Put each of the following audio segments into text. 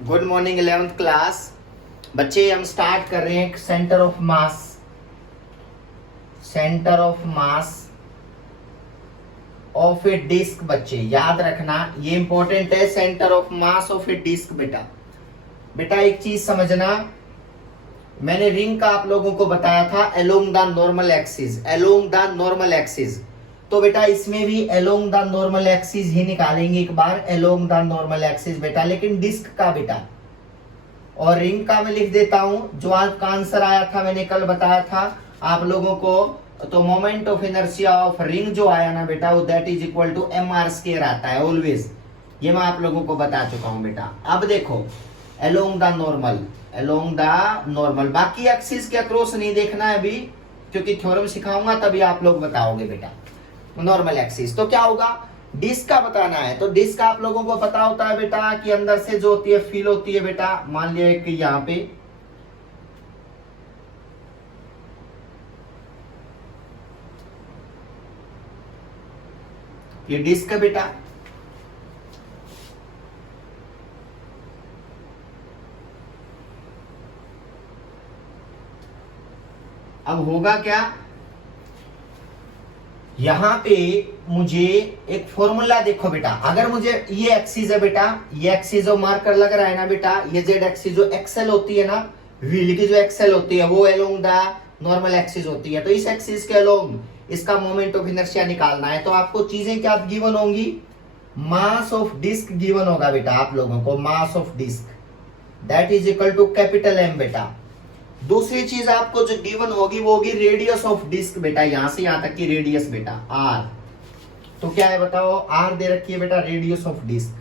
Good morning 11th class. बच्चे हम start कर रहे हैं centre of mass. Centre of mass of a disc. बच्चे याद रखना ये इंपॉर्टेंट है, centre of mass of a disc. बेटा बेटा एक चीज समझना, मैंने रिंग का आप लोगों को बताया था along the normal axis, along the normal axis. तो बेटा इसमें भी अलोंग द नॉर्मल एक्सिस ही निकालेंगे एक बार, अलोंग द नॉर्मल एक्सिस बेटा, लेकिन डिस्क का बेटा। और रिंग का मैं लिख देता हूं, जो आज का आंसर आया था मैंने कल बताया था आप लोगों को। तो moment of inertia of ring जो आया ना बेटा, वो that is equal to mr² आता है ऑलवेज। ये मैं आप लोगों को बता चुका हूं बेटा। अब देखो along the normal, along the normal, बाकी एक्सिस के अक्रॉस नहीं देखना है अभी, क्योंकि थ्योरम सिखाऊंगा तभी आप लोग बताओगे बेटा। नॉर्मल एक्सिस तो क्या होगा, डिस्क का बताना है। तो डिस्क का आप लोगों को पता होता है बेटा कि अंदर से जो होती है फील होती है बेटा। मान लिया कि यहां पे ये डिस्क है बेटा, अब होगा क्या, यहां पे मुझे एक फॉर्मूला देखो बेटा। अगर मुझे ये एक्सिस है बेटा, ये एक्सिस जो मार्कर लग रहा है ना बेटा, ये जेड एक्सिस जो एक्सेल होती है ना, व्हील की जो एक्सेल होती है वो अलोंग द नॉर्मल एक्सिस होती है। तो इस एक्सिस के अलोंग इसका मोमेंट ऑफ इनर्शिया निकालना है। तो आपको चीजें क्या गिवन होंगी, मास ऑफ डिस्क गिवन होगा बेटा आप लोगों को, mass of disc that is equal to capital M बेटा। दूसरी चीज आपको जो गिवन होगी वो होगी रेडियस ऑफ डिस्क बेटा, यहां से यहां तक की रेडियस बेटा आर। तो क्या है बताओ, आर दे रखी है बेटा, रेडियस ऑफ डिस्क,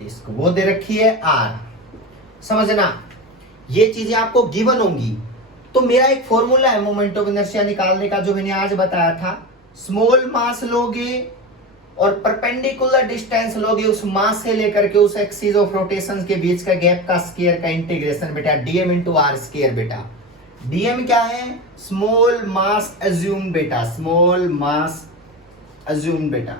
डिस्क वो दे रखी है आर। समझना ये चीजें आपको गिवन होंगी। तो मेरा एक फॉर्मूला है मोमेंट ऑफ इनर्शिया निकालने का, जो मैंने आज बताया था। स्मॉल मास लोगे और परपेंडिकुलर डिस्टेंस लोगे, उस मास से लेकर के उस एक्सिस ऑफ रोटेशन के बीच का गैप का स्क्वायर का इंटीग्रेशन बेटा, डीएम इंटू आर स्क्वायर बेटा। डीएम क्या है, स्मॉल मास अज्यूम बेटा, स्मॉल मास अज्यूम बेटा।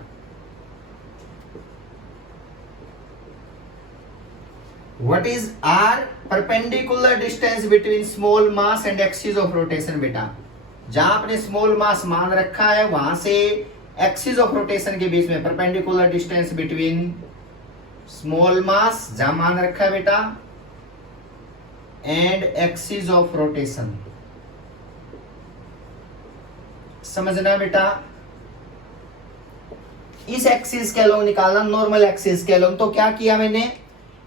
What is R, perpendicular distance between small mass and axis of rotation बेटा। जहां आपने स्मॉल मास मान रखा है वहां से एक्सिस ऑफ रोटेशन के बीच में परपेंडिकुलर डिस्टेंस बिटवीन स्मॉल मास जहां मान रखा है बेटा एंड एक्सिस ऑफ रोटेशन। समझना बेटा, इस एक्सिस के अलोंग निकालना, नॉर्मल एक्सिस के अलोंग। तो क्या किया मैंने,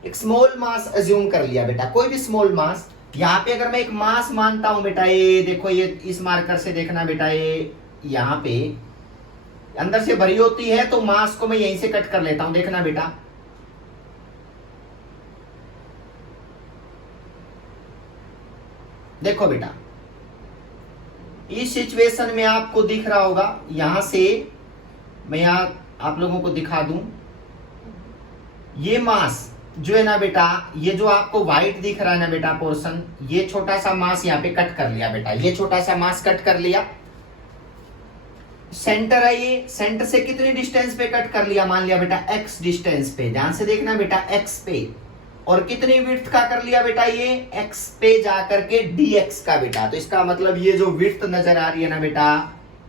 एक स्मॉल मास अज्यूम कर लिया बेटा, कोई भी स्मॉल मास। यहां पे अगर मैं एक मास मानता हूं बेटा, ये देखो, ये इस मार्कर से देखना बेटा, ये यहां पे अंदर से भरी होती है, तो मास को मैं यहीं से कट कर लेता हूं, देखना बेटा। देखो बेटा इस सिचुएशन में आपको दिख रहा होगा, यहां से मैं यहां आप लोगों को दिखा दूं, ये मास जो है ना बेटा, ये जो आपको व्हाइट दिख रहा है ना बेटा पोर्शन, ये छोटा सा मास यहाँ पे कट कर लिया बेटा, ये छोटा सा मास कट कर लिया। सेंटर है, ये सेंटर से कितनी डिस्टेंस पे कट कर लिया, मान लिया बेटा x डिस्टेंस पे, ध्यान से देखना बेटा x पे। और कितनी विड्थ का कर लिया बेटा, ये x पे जाकर के dx का बेटा। तो इसका मतलब ये जो विड्थ नजर आ रही है ना बेटा,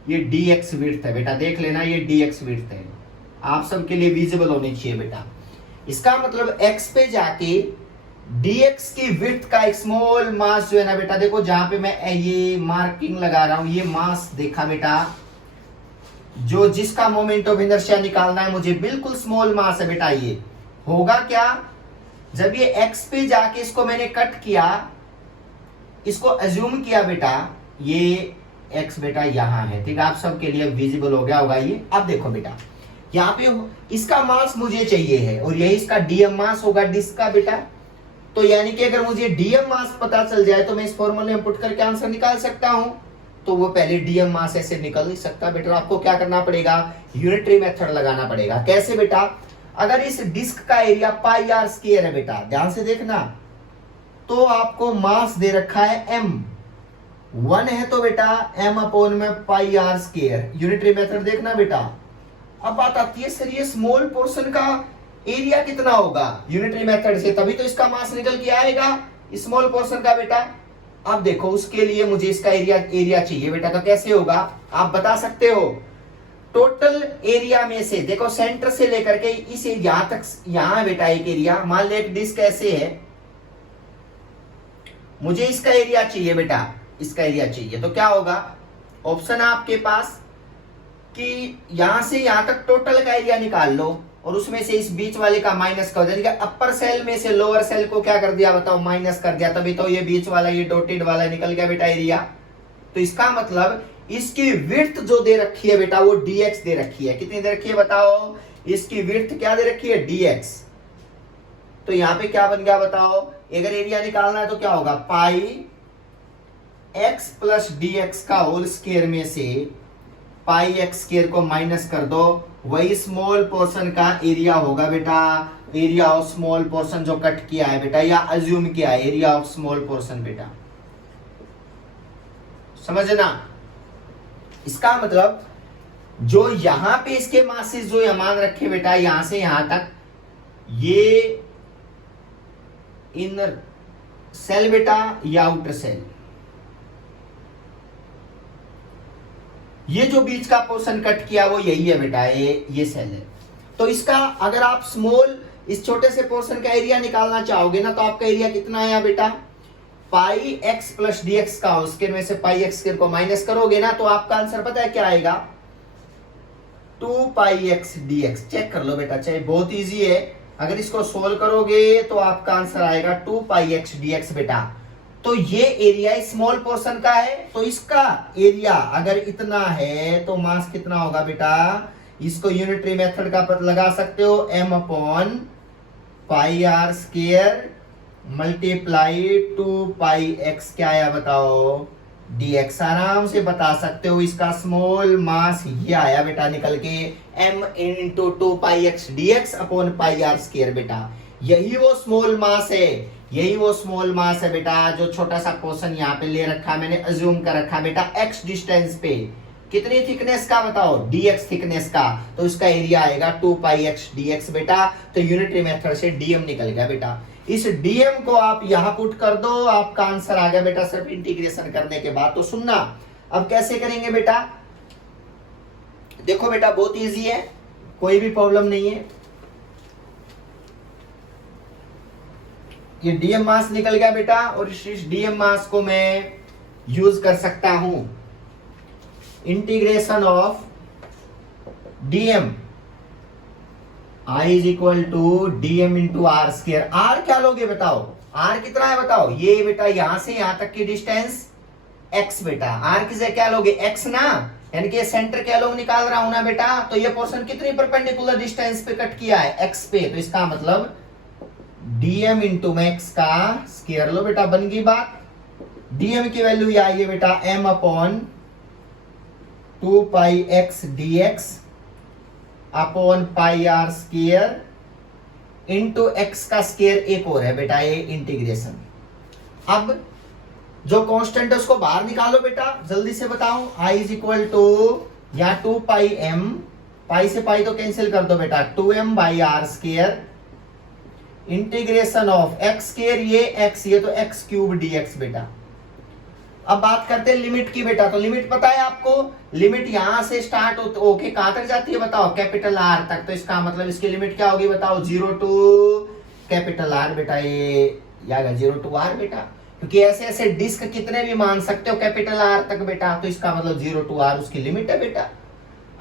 ये dx विड्थ है बेटा, देख लेना ये dx विड्थ है, आप सबके लिए विजिबल होनी चाहिए बेटा। इसका मतलब x पे जाके dx की विड्थ का एक स्मॉल मास जो है ना बेटा, देखो जहां पे मैं ये मार्किंग लगा रहा हूं, ये मास देखा बेटा, जो जिसका मोमेंट ऑफ इनर्शिया निकालना है मुझे, बिल्कुल स्मॉल मास है बेटा। ये होगा क्या, जब ये x पे जाके इसको मैंने कट किया, इसको अज्यूम किया बेटा, ये x बेटा यहां है, ठीक है, आप सबके लिए विजिबल हो गया होगा ये। अब देखो बेटा यहाँ पे इसका मास मुझे चाहिए है, और यही इसका डीएम मास होगा डिस्क का बेटा। तो यानी कि अगर मुझे डीएम मास पता चल जाए तो मैं इस फॉर्मूले में पुट करके आंसर निकाल सकता हूं। तो वो पहले डीएम मास ऐसे निकल नहीं सकता बेटा, आपको क्या करना पड़ेगा, यूनिटरी मेथड लगाना पड़ेगा। कैसे बेटा, अगर इस डिस्क का एरिया पाई आर स्क्वायर है बेटा, ध्यान से देखना, तो आपको मास दे रखा है m, 1 है तो बेटा m अपॉन में पाई आर स्क्वायर, यूनिटरी मेथड देखना बेटा। अब बात आती है सर ये स्मॉल पोर्शन का एरिया कितना होगा यूनिटरी मेथड से, तभी तो इसका मास निकल के आएगा स्मॉल पोर्शन का बेटा। अब देखो उसके लिए मुझे इसका एरिया चाहिए बेटा, तो कैसे होगा आप बता सकते हो। टोटल एरिया में से देखो सेंटर से लेकर के इस यहां तक, यहां बेटा एक एरिया, मान ले एक डिस्क ऐसे है, मुझे इसका एरिया चाहिए बेटा, इसका एरिया चाहिए, तो क्या होगा ऑप्शन है आपके पास कि यहां से यहां तक टोटल का एरिया निकाल लो और उसमें से इस बीच वाले का माइनस कर दिया। अपर सेल में से लोअर सेल को क्या कर दिया बताओ, माइनस कर दिया, तभी तो ये बीच वाला ये डॉटेड वाला निकल गया बेटा एरिया। तो इसका मतलब इसकी विड्थ जो दे रखी है बेटा वो dx दे रखी है। कितनी दे रखी है बताओ, इसकी विड्थ क्या दे रखी है dx। तो यहां पे क्या बन गया बताओ, अगर एरिया निकालना है तो क्या होगा, पाई x प्लस dx का होल स्क्वायर में से पाई एक्स स्क्वायर को माइनस कर दो, वही स्मॉल पोर्शन का एरिया होगा बेटा, एरिया ऑफ स्मॉल पोर्शन जो कट किया है बेटा, या अज्यूम किया है एरिया ऑफ स्मॉल पोर्शन बेटा, समझना। इसका मतलब जो यहां पे इसके मासेस जो मान रखे बेटा यहां से यहां तक, ये इनर सेल बेटा या आउटर सेल, ये जो बीच का पोर्शन कट किया वो यही है बेटा, ये सेल है। तो इसका अगर आप स्मॉल इस छोटे से पोर्शन का एरिया निकालना चाहोगे ना, तो आपका एरिया कितना आया बेटा, पाई एक्स प्लस डी एक्स का स्क्वायर में से पाई एक्स स्क्वायर को माइनस करोगे ना, तो आपका आंसर पता है क्या आएगा, 2 pi x D x. Check कर लो बेटा, चाहे बहुत इजी है, अगर इसको सोल्व करोगे तो आपका आंसर आएगा 2 पाई एक्स डी एक्स बेटा। तो ये एरिया स्मॉल पोर्शन का है, तो इसका एरिया अगर इतना है तो मास कितना होगा बेटा, इसको यूनिटरी मेथड का पता लगा सकते हो, m upon pi R square multiply 2 pi X क्या आया बताओ, dx। आराम से बता सकते हो, इसका स्मॉल मास ये आया बेटा निकल के, m into 2 pi X dx upon pi R square बेटा। यही वो स्मॉल मास है, यही वो स्मॉल मास है बेटा, जो छोटा सा पोर्शन यहाँ पे ले रखा मैंने, अज्यूम कर रखा बेटा x डिस्टेंस पे, कितनी थिकनेस का बताओ, dx थिकनेस का, तो इसका एरिया आएगा 2 पाई एक्स dx बेटा। तो यूनिटरी मेथड से dm निकल गया बेटा। इस dm को आप यहां पुट कर दो, आपका आंसर आ गया बेटा सिर्फ इंटीग्रेशन करने के बाद। तो सुनना अब कैसे करेंगे बेटा, देखो बेटा बहुत इजी है, कोई भी प्रॉब्लम नहीं है। ये डीएम मास निकल गया बेटा, और इस डीएम मास को मैं यूज कर सकता हूं, integration of DM I is equal to DM into R square. R क्या लोगे बताओ, आर कितना है बताओ, ये बेटा यहां से यहां तक की डिस्टेंस एक्स बेटा, आर की जगह क्या लोगे एक्स ना, यानी कि सेंटर क्या लोग निकाल रहा हूं ना बेटा, तो ये पोर्शन कितनी परपेंडिकुलर डिस्टेंस पे कट किया है, एक्स पे, तो इसका मतलब dm इंटू मैक्स का स्क्वायर लो बेटा, बन गई बात। dm की वैल्यू ये आई है बेटा m upon 2 pi X dx upon pi R square into X का स्क्वायर एक और है बेटा, ये इंटीग्रेशन। अब जो कांस्टेंट है उसको बाहर निकालो बेटा, जल्दी से बताओ, i इज इक्वल टू या 2 पाई m, पाई से पाई तो कैंसिल कर दो बेटा, 2m by R square integration of X square, ये एक्स, ये तो एक्स क्यूब dx बेटा। अब बात करते हैं लिमिट की बेटा, तो लिमिट पता है आपको, लिमिट यहां से स्टार्ट होके कहां तक जाती है बताओ, कैपिटल आर तक, तो इसका मतलब इसकी लिमिट क्या होगी बताओ, 0 टू कैपिटल आर बेटा, ये 0 टू आर बेटा, क्योंकि ऐसे ऐसे डिस्क कितने भी मान सकते हो कैपिटल आर तक बेटा, तो इसका मतलब 0 टू आर उसकी लिमिट है बेटा।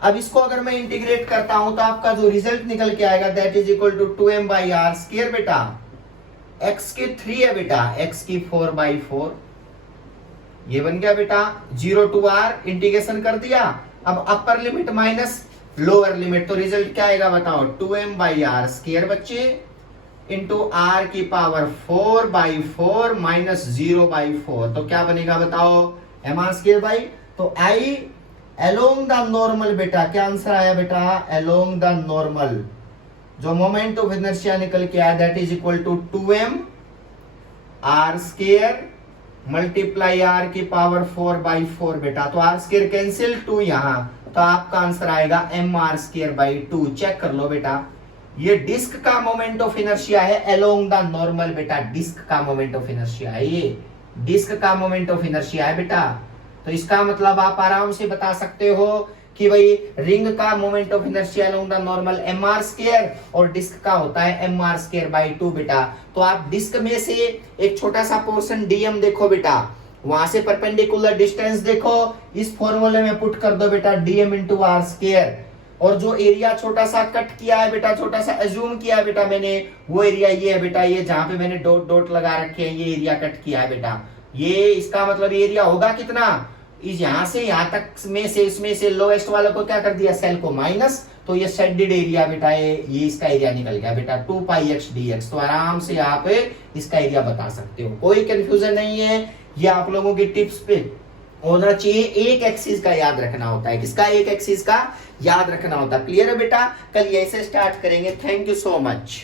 अब इसको अगर मैं इंटीग्रेट करता हूं तो आपका जो रिजल्ट निकल के आएगा that is equal to 2m by R square बेटा, x की 3 है बेटा, x की 4 बाई 4, ये बन गया बेटा 0 टू आर, इंटीग्रेशन कर दिया। अब upper limit minus lower limit, तो रिजल्ट क्या आएगा बताओ, 2m बाई आर स्क्वायर बच्चे इंटू आर की पावर 4 बाई 4 माइनस 0 बाई 4, तो क्या बनेगा बताओ, m आर स्क्वायर बाई, तो आई अलोंग द नॉर्मल बेटा, क्या आंसर आया बेटा, अलोंग द नॉर्मल, जो मोमेंट ऑफ इनर्शिया निकल के आया that is equal to 2m R square multiply R की पावर 4 बाई 4 बेटा, तो आर स्क्वायर कैंसिल 2 यहां, तो आपका आंसर आएगा m R square by 2। Check कर लो बेटा, ये डिस्क का मोमेंट ऑफ इनर्शिया है अलोंग द नॉर्मल बेटा, डिस्क का मोमेंट ऑफ इनर्शिया है, ये डिस्क का मोमेंट ऑफ इनर्शिया है बेटा। तो इसका मतलब आप आराम से बता सकते हो कि भाई रिंग का moment of inertia along the normal M R square और डिस्क का होता है एम आर स्क्वायर बाई 2 बेटा। तो आप डिस्क में से एक छोटा सा पोर्शन डीएम देखो बेटा, वहां से परपेंडिकुलर डिस्टेंस देखो, इस फॉर्मूले में पुट कर दो बेटा डीएम इंटू आर स्क्वायर, और जो एरिया छोटा सा कट किया है बेटा, छोटा सा अज्यूम किया है बेटा मैंने, वो एरिया ये है बेटा, ये जहां पे मैंने डॉट डॉट लगा रखे हैं, ये एरिया कट किया है बेटा। ये इसका मतलब एरिया होगा कितना, इस यहां से यहां तक में से इसमें से लोएस्ट वाले को क्या कर दिया, सेल को माइनस, तो ये शेडेड एरिया बेटा, ये इसका एरिया निकल गया बेटा 2 पाई एक्स dx। तो आराम से आप इसका एरिया बता सकते हो, कोई कंफ्यूजन नहीं है। ये आप लोगों की टिप्स पे होना चाहिए, एक एक्सिस का याद रखना होता है, किसका, एक एक्सिस का याद रखना होता है। क्लियर है बेटा, कल यहीं से स्टार्ट करेंगे। Thank you so much.